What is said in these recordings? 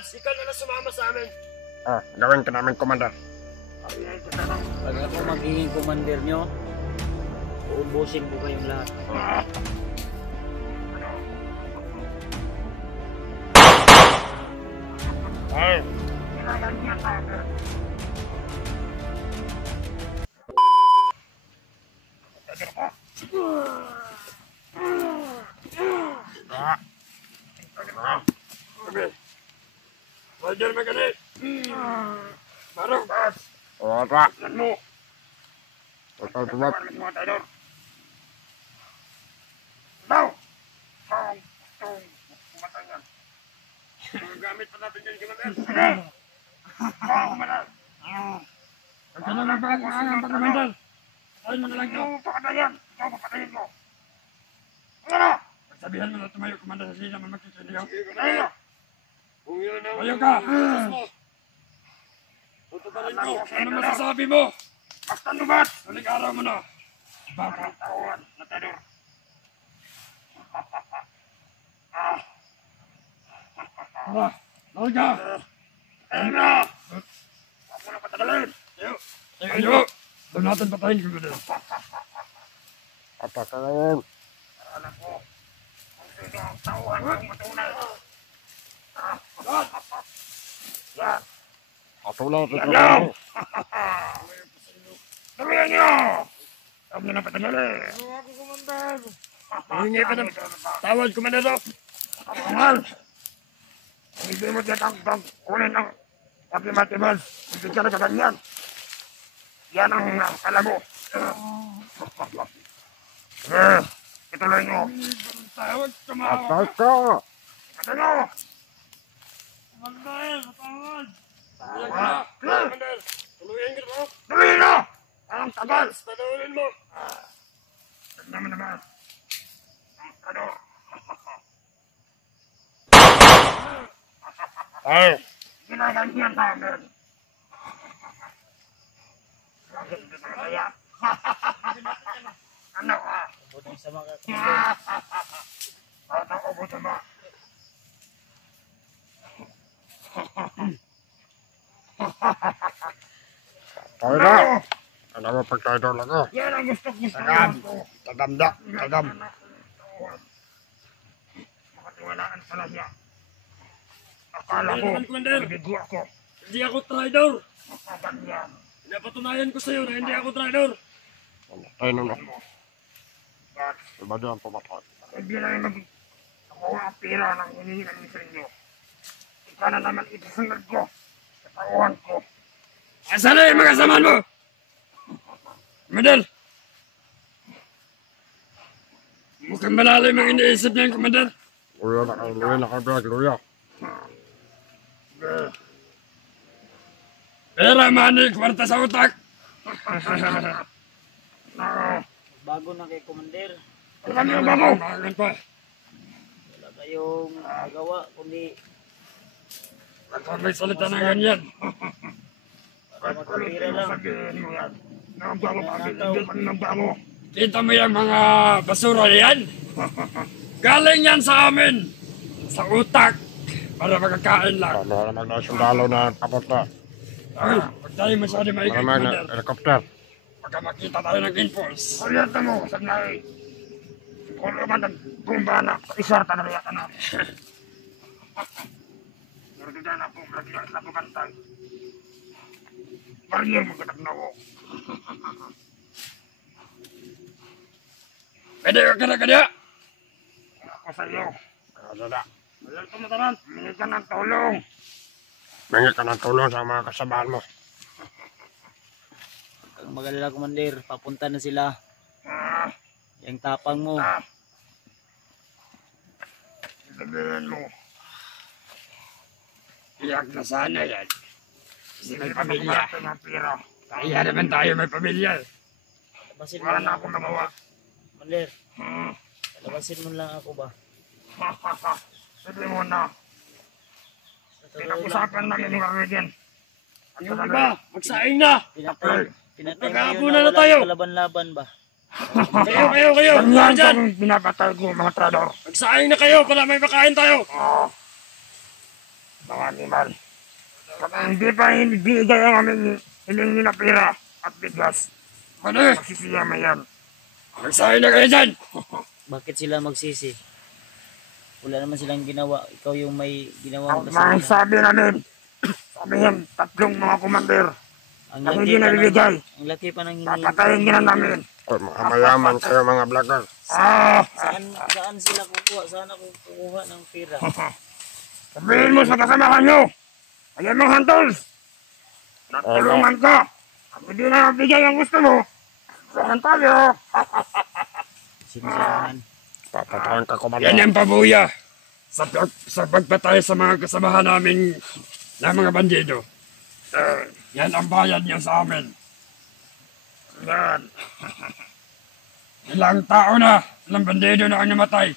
Mads, ikaw na lang sumama sa amin. Gawin ka namin, Commander. Pag ako magiging commander nyo, uubusin ko kayong lahat. Ay, Roger, magalit. Marong, Bas. wala. Yan mo. Ikaw, tumat. Mga tayo. Now! Tong. Pumatay yan. Gamit pa natin yan, Commander. Sige! Commander. Ang ka na lang ba, Commander? Ayun mo na lang ito. Papatayan. Ikaw, papatayin mo. Ano? Sabihan mo na tumayo, Commander, sa sila man magkikindigaw. Ayaw! Ayaw ka! Tutuparin ko. Ano masasabi mo? Basta nubat! Nalig-araw mo na. Bakang tauhan, Matador. Lawag ka! Ayun na! Ako na patagalin! Ayaw! Doon natin patayin, Commander. Patakayin. Alam ko, kung sino ang tauhan ng matunay. Yan! Patulaw, Yan lang! Tuloyan niyo! Huwag niyo na patagalin! Ako, Commander! Hingi pa ng tawad, Commander. Kapangal! Hindi mo tinatang kunin ang pag-imatibal. Hindi ka na kaganyan. Yan ang kala mo. Ituloy nyo. Tawag, tumawag. Pataka! Ito nyo. Commander, tawag. Commander, tuluyan ka mo. Tuloy na! Ang tagal. Patuloyin mo. Tignan mo naman. Ang kador. Ay, Ginaganyan namin. Bakit hindi na kaya? Ano ka? Butang sama ka, commander. Bata ko po sama. tayo na. Ano mo pagkaidol ako? Yan ang gusto Tagam. ko. Tagamda. Tagam. Makatiwalaan pala niya. Akala ko, Commander. bigo ako. Hindi ako traitor. Ganyan. Pinapatunayan ko sa'yo na hindi ako traitor. Tayo na. But, Iba dyan pumatay. hindi na yung nakuha ang pira ng hinihingi namin sa inyo. Ika na naman itisunod ko sa tauhan ko. Asan na yung mga samaan mo? Commander! Mukhang malalim ang iniisip niyan, Commander. Luya na kayo, Brad. Luya. Pera mani, kwarta sa utak. Bago na kay Commander. Alam niyo ba mo? Makan pa. Wala kayong magawa kundi Kung may salita ng ganyan. para makapira lang. Sabihin mo yan. Nangamba mo kami, hindi pa nangamba mo. Kita mo yung mga basura na yan? Galing yan sa amin. Sa utak. Para makakain lang. Ano naman na sundalo na papunta. Ay, huwag tayo masyado maikot, Ano naman na Commander. helicopter. Pagka makita tayo ng Enforce. Kuryata mo, sagnay. Kung naman ang bumba na, isarta na riyata na. Pero di na po, lagi na sa pagkantay. Barrier mo katag na ko. Pwede ka kada-kada. Ako sa iyo. Ano na. Ayun tumataran, hingi ka ng tulong. Mengi ka ng tulong sa mga kasamahan mo. Kung magalala Commander, papunta na sila. Yung tapang mo. Sabihin mo, Iyak na sana yan. Kasi may pamilya. kumarate ng pira. Kaya naman tayo may pamilya. Labasin mo Wala na lang akong nagawa. Commander, labasin mo lang ako ba? Sige mo na, Sa totoo lang, pinag-usapan namin ni Wawigin. Yung iba, magsaing na. Pinatay mo Magkakapunan yun na na tayo. walang kalaban-laban ba? Kayo. Ganyan Dyan. kung pinapatay ko, mga trador. Magsaing na kayo para may makain tayo. mga animal. Kung hindi pa hinibigay ang aming hiningi na pera at bigas, Ano? magsisiyama yan. Magsahin na kayo dyan! Bakit sila magsisi? Wala naman silang ginawa. Ikaw yung may ginawa Ang mo mga kasalanan. sabi namin, sabi yan, tatlong mga commander, Ang na laki hindi pa ng, nabibigay, ang laki pa ng papatayin ka na namin. Oy, mga mayaman kayo mga vlogger. Saan sila kukuha? Saan ako kukuha ng pera? Sabihin mo sa kasamahan nyo, ayan mga hunters, natulungan ka. Kung hindi na mabigay ang gusto mo, saan tayo? Sinusurangan. Papatayin ka komando. Yan ang pabuya sa pagpatay sa mga kasamahan namin na mga bandido. Yan ang bayad niyo sa amin. Yan. Ilang tao na, ilang bandido na ang namatay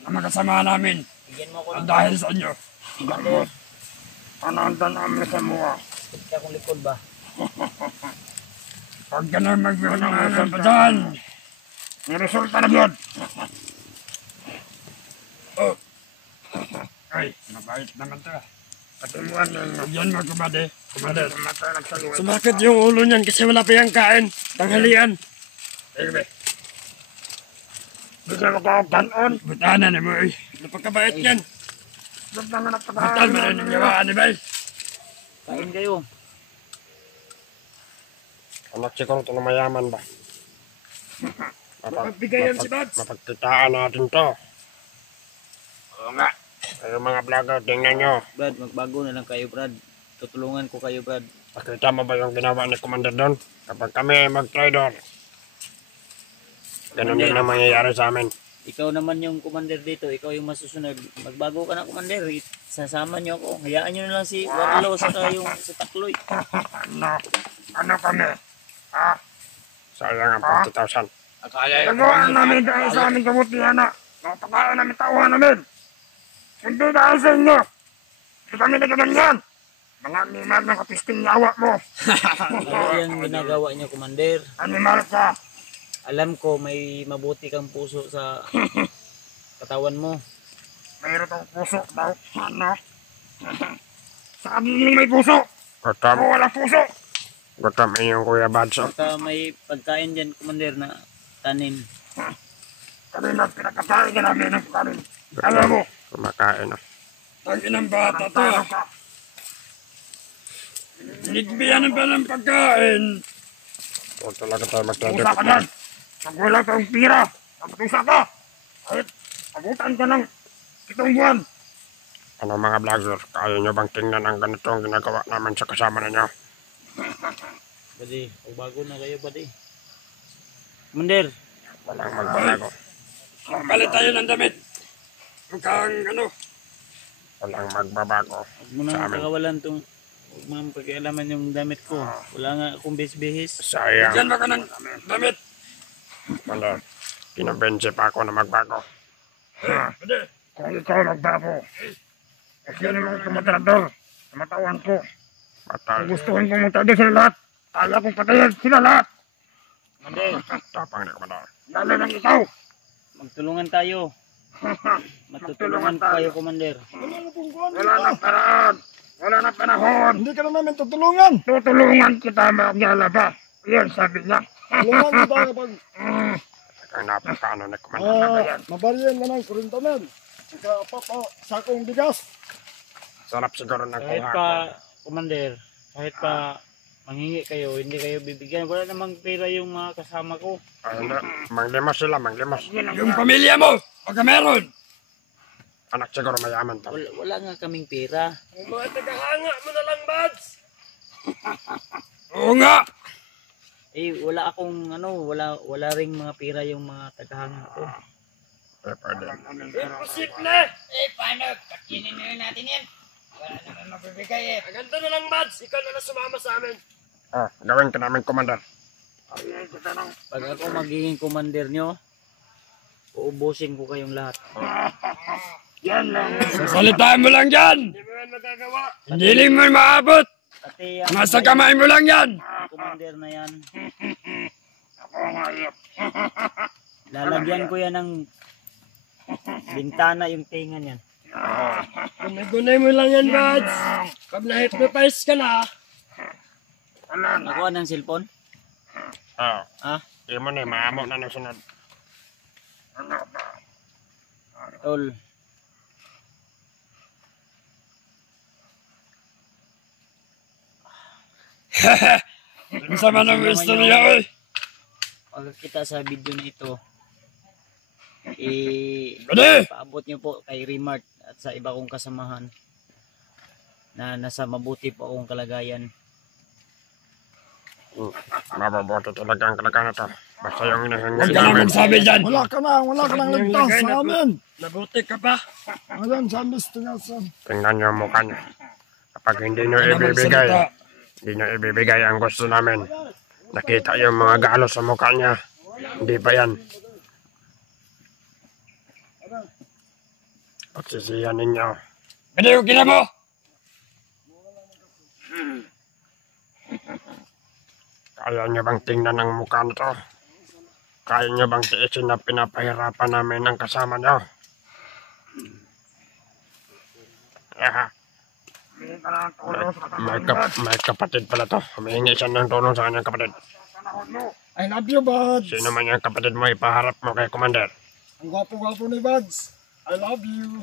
na mga kasamahan namin. Bigyan mo ako Ang ng dahil sa inyo. commander. Panandan namin sa mga. Pwede akong likod ba? Huwag ka na mag-ano pa dyan. May resulta na yun. Oh. Ay, mabait naman to. Patimuan ninyo. Yan mga kumade. Kumade. Mata nagsaluwa. Sumakit yung ulo niyan kasi wala pa yung kain. Tanghalian. Sige, Hindi siya makakaganon. butanan na mo eh. Napakabait yan. Ba't naman Butal napatahan mo rin yung gawaan ni Bay. Kain kayo. Anak siguro ito na mayaman ba? Mapagbigay yan si Bads. Mapagkitaan natin to. Oo nga. Kayo mga vlogger, tingnan nyo. Brad, magbago na lang kayo, Brad. Tutulungan ko kayo, Brad. Pakita mo ba yung ginawa ni Commander doon? Kapag kami ay mag-trader, ganun din ang mangyayari sa amin. Ikaw naman yung commander dito. Ikaw yung masusunod. Magbago ka na, commander. Sasama niyo ako. Hayaan niyo na lang si Warlow sa yung si Takloy. Ano kami? Sayang ang 40,000. Nagawa namin dahil sa aming kabutihan na napakain namin tauhan namin. Hindi dahil sa inyo. Hindi kami nagaganyan. Mga animal ng kapisting yawa mo. Ano yung ginagawa niyo, commander? Animal ka. Alam ko may mabuti kang puso sa katawan mo. Mayroon akong puso daw. Ano? Sa amin may puso. Ako Gutom, wala puso. gutom inyong Kuya Badso. Baka may pagkain dyan, commander, na tanim. Kami na pinakatayin ka namin ng kanin. Alam mo. Kumakain na. Ang inang bata to. Talo ka. Nigbiyan pa ng pagkain. Huwag talaga tayo mag-trader. Pusa ka dyan. Pag wala kang pira, magpusa ka. Kahit abutan ka ng 7 buwan. Ano mga vlogger, kaya nyo bang tingnan ang ganitong ginagawa namin sa kasama ninyo? Buddy, bago na kayo, buddy. Commander, Walang magbabago. Palit tayo ng damit. Mukhang ano. Walang magbabago huwag mo sa nang amin. pagawalan tong huwag mo nang pag-ialaman yung damit ko. Wala nga akong bihis-bihis. Sayang. Diyan mo ka ng damit. Wala. Kinumbensi pa ako na magbago. Pwede. Kung ikaw nagbago. Kasi yun ang tumatrador. Tumatawan ko. Batal. Kung gustuhin kong magtrador sila lahat. Kaya kong patayin sila lahat. Commander, Tapang na Commander. Lalo lang ikaw. magtulungan tayo. Matutulungan ko kayo, commander. Wala na paraan. Wala na panahon. Hindi ka na namin tutulungan. Tutulungan kita magyalaba. Yan sabi niya. Tulungan mo tayo pag Ang napakaano ni Commander. mabaryan na ng 40 men. Saka sakong bigas. Sarap siguro ng Kahit kuha pa, ko. commander, kahit pa manghingi kayo, hindi kayo bibigyan. Wala namang pera yung mga kasama ko. Ay, hindi. Manglimos sila, manglimos. Yung pamilya mo. Huwag ka meron. Anak siguro mayaman to. Wala nga kaming pera. Mga tagahanga mo na lang, Bads. Oo nga. Wala akong wala ring mga pera yung mga tagahanga ko. Eh, pwede. Imposible. Paano? Katsinin nyo natin yan. Wala naman mabibigay eh. Ang ganda na lang, Bads. Ikaw na lang sumama sa amin. Oh, gawin ka namin Commander. Pag ako magiging commander nyo, uubusin ko kayong lahat. Yan lang. Sasalitaan mo lang yan. Hindi mo yan magagawa. Hindi mo maabot. Pati Nasa kamay mo lang yan. commander na yan, Ako ang hayop. lalagyan ko yan ng bintana yung tinga niyan. Gunay-gunay mo lang yan, Bads. Pag na-hypnotize ka na, Nakuha ng cellphone? Oo. Ha? Di mo na, maamo na ng sunod. Tol. sama ng istorya, oy. Pag kita sa video na ito, Pwede! paabot nyo po kay Remart at sa iba kong kasamahan na nasa mabuti po akong kalagayan. Mababoto talaga ang kalagayan na to. Basta yung Huwag hinahingan ka na namin. magsabi dyan. Wala ka nang ligtas sa amin. Nabuti ka pa. Ayan, sa investigasyon. Tingnan niyo ang mukha niya. Kapag hindi niyo Huwag ka ibibigay, magsalita. hindi niyo ibibigay ang gusto namin. Nakita yung mga galos sa mukha niya. Hindi ba yan? Pagsisiyan ninyo. Pwede yung gina mo. Kaya niyo bang tingnan ang mukha nito? Kaya niyo bang tiisin na pinapahirapan namin ang kasama niyo? Ah, may kapatid pala to. Humihingi siya ng tulong sa kanyang kapatid. I love you, Buds. Sino man yung kapatid mo, ipaharap mo kay Commander. Ang gwapo-gwapo ni Buds. I love you.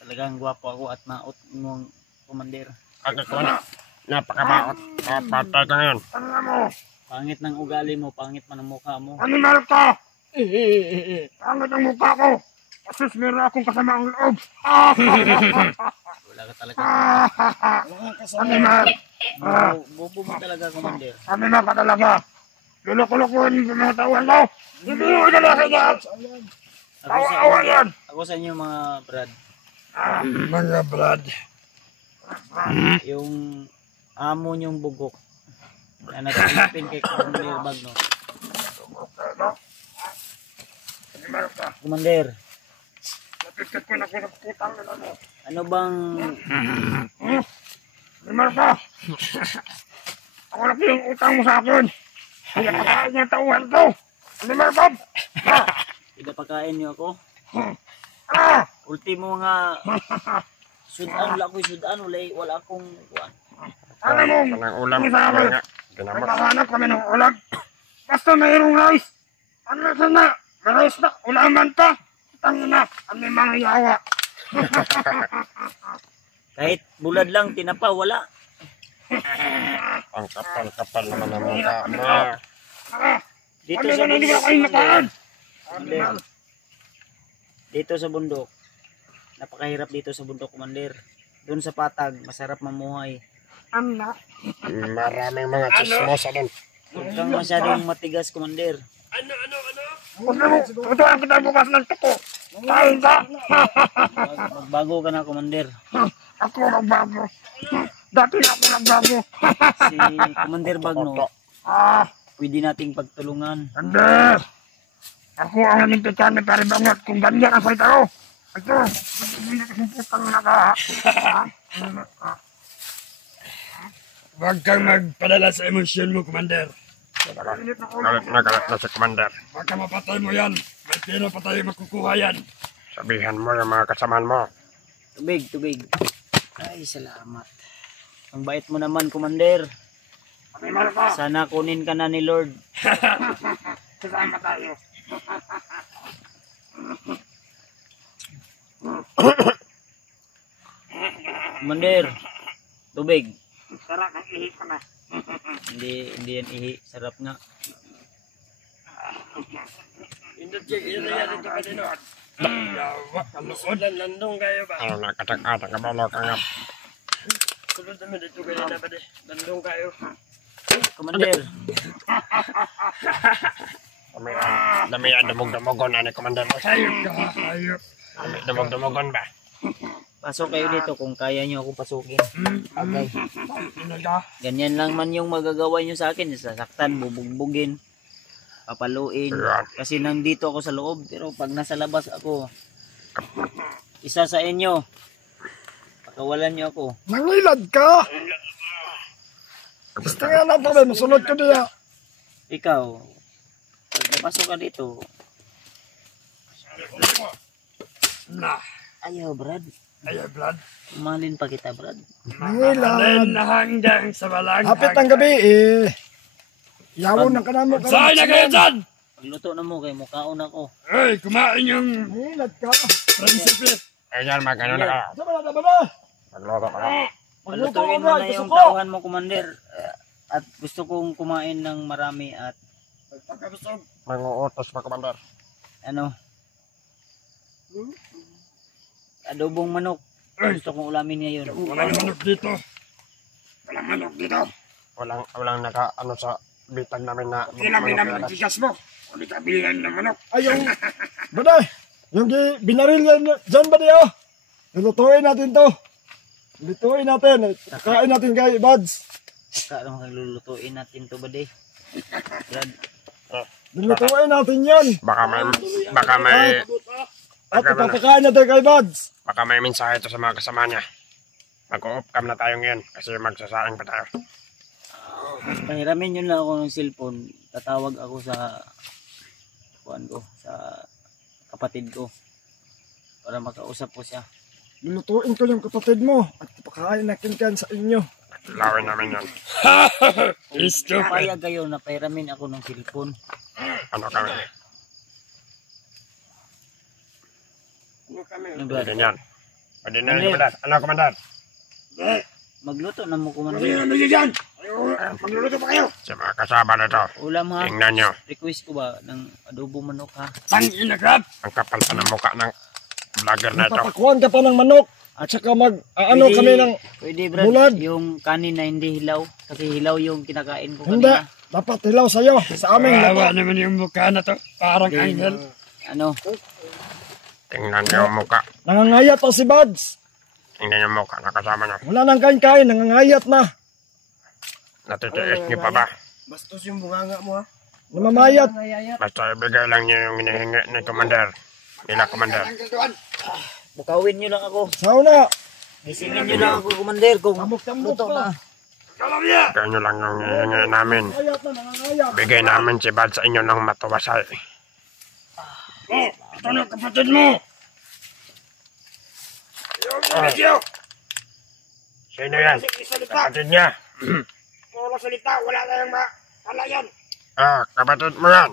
Talagang gwapo ako at maot mong commander. Ang Commander, napakabaot. Patay ka ngayon. Pangit ng ugali mo, pangit man ang mukha mo. Animal ka! Pangit ang mukha ko! Asus, meron akong kasamaang loob! Wala ka talaga. Wala ka sa Animal! Bobo mo talaga, commander. Animal ka talaga! Lulok-lukuhin yung mga tawan ko! Hindi mo ilalaki yan! ayan. Tawa-awa yan! Ako sa inyo mga brad, Mga brad. yung amo niyong bugok na nag-ipin kay Commander Bagno. Animal ka! Commander, Napipit ko na putang nila mo! ano bang Animal ka! Ako laki yung utang mo sa akin! Kaya pakain niya tauhan ko! Animal ka! pinapakain niyo ako? Ah! Ultimo nga sudan, wala ko'y sudan, wala akong kuwan. Ano mo? Kanang ulam. Sa akin! Nga, ginamot. Naghahanap kami ng ulam. Basta mayroong rice. Ano na? May rice na. Ulaman pa. Tangin na. Kami mga yawa. Kahit bulad lang, tinapa, wala. Ang kapal-kapal naman ang mukha mo. Dito Ano sa na hindi bundok, ba kayo nakaan? Commander. Dito sa bundok. Napakahirap dito sa bundok, Commander. Doon sa patag, masarap mamuhay. Ano? Maraming mga chismosa doon. Huwag kang masyadong matigas, Commander. Ano? Huwag na mo. Tutuan kita bukas ng tuko. Kain ka. Magbago ka na, Commander. Ako magbago. Dati na ako nagbago. Si Commander Bagno, Ah, pwede nating pagtulungan. hindi. Ako ang aming tityan ni Pari Bangot. Kung ganyan ang salita ko. Ito. Hindi na kasing putang na ka. Huwag kang magpadala sa emosyon mo, Commander. Galit na si Commander. Baka mapatay mo yan. May pera pa tayo makukuha yan. Sabihan mo yung mga kasamaan mo. Tubig, tubig. Ay, salamat. Ang bait mo naman, Commander. Animal ka. Sana kunin ka na ni Lord. Kasama tayo. Commander, tubig. Sarap ng ihi ko na. Hindi yan ihi. Sarap nga. Hindi yan ito ka din. Yawa, kaluod. Landong kayo ba? Ano na, katak-atak ka ba, lokangap? Sulod naman dito kayo na ba di? Landong kayo. Commander, Damihan dumog-dumogon na ni Commander mo. Hayop ka, hayop. Dumog-dumogon ba? pasok kayo dito kung kaya nyo akong pasukin. Okay. Ano ka? Ganyan lang man yung magagawa nyo sa akin. Sasaktan, bubugbugin, papaluin. Ayan. Kasi nandito ako sa loob. Pero pag nasa labas ako, isa sa inyo, pakawalan nyo ako. Nangilad ka! Gusto nga lang pala, masunod ko niya. Ikaw, pag napasok ka dito, Na. ayaw Brad. Ay, Brad. Mahalin pa kita, Brad. Ngilan. Alin na hanggang sa walang Hapit ang gabi eh. Yawon ng kanamo ka. Saan na kayo dyan? Pagluto na mo, kay mukhaon ako. Ay, kumain yung Ngilat ka. prinsipe. Ayan, mag-ano na kayo. Sama na ba na? Magluto ka na. Magluto Palutuin ka mo na. na Gusto yung ko. tauhan mo, Commander. At gusto kong kumain ng marami at Pagkabusog. Manguutos pa, Commander. ano, adobong manok. Ay, Gusto kong ulamin ngayon. walang manok dito. Walang manok dito. Walang naka-ano sa bitag namin na Hindi namin namin gigas mo. Kung di ka bilihan ng manok. Ay, yung... Baday. Yung binaril yan dyan ba niyo? Lutuin natin to. Lutuin natin. Kain natin kay Buds. Saka naman lulutuin natin to ba day? Brad, Lutuin natin yan. Baka may At ipapakain natin kay Buds. baka may mensahe ito sa mga kasama niya. Mag-off cam na tayo ngayon kasi magsasaing pa tayo. pahiramin nyo lang ako ng cellphone. Tatawag ako sa sa kapatid ko para makausap ko siya. Lutuin ko yung kapatid mo. At ipakain natin yan sa inyo. Lawin namin yan. Kung Stupid. papayag kayo na pahiramin ako ng cellphone, Ano kami? ano Brad? Pwede yan. Pwede na rin, Commander. Ano, Commander? Magluto na mo, Ano Commander. yung ano dyan? Magluluto pa kayo. Sa mga kasama nito, Ulam ha. tingnan nyo. Request ko ba ng adobo manok ha? Tangin na crap. Ang kapal pa ng mukha ng vlogger na ito. Papakuhan ka pa ng manok. At saka ano kami ng... Pwede Brad, bulad. yung kanin na hindi hilaw. Kasi hilaw yung kinakain ko Hindi. kanina. Dapat hilaw sa'yo. Sa amin. Kawawa Dapat. naman yung mukha na to. Parang Hindi, anghel. ano, Tingnan nyo ang mukha. Nangangayat pa si Buds. Tingnan nyo ang mukha na kasama nyo. Wala nang kain-kain. Nangangayat na. Natitiis nyo pa ba? Bastos yung bunganga mo ha. Namamayat. Basta ibigay lang nyo yung hinihingi ni Commander. Nila, Commander. bukawin nyo lang ako. Sauna. Gisingin nyo lang ako, Commander, kung Tambok-tambok luto pa. na. Bigay nyo lang yung hinihingi namin. Nangangayat na. Nangangayat. Bigay namin si Bad sa inyo ng matuwasay. Oh, ito na kapatid mo. Yung Sino yan? Kapatid niya. Puro salita, wala tayong makalayan. Ah, kapatid mo yan.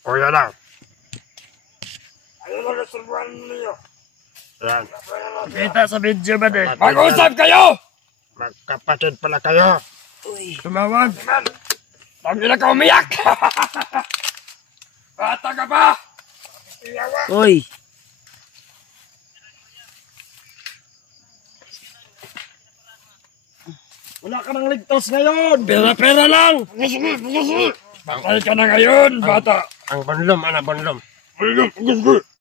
Kuya lang. Ayun na nasulbuhan ninyo. Yan. Kita sa video ba din? Mag-usap kayo! Magkapatid pala kayo. Tumawag. Tangin na ka umiyak! Bata ka pa! Uy, Wala ka nang ligtas ngayon. Pera-pera lang! Patay ka na ngayon, bata! Ang bonlom, ana bonlom. Ayun,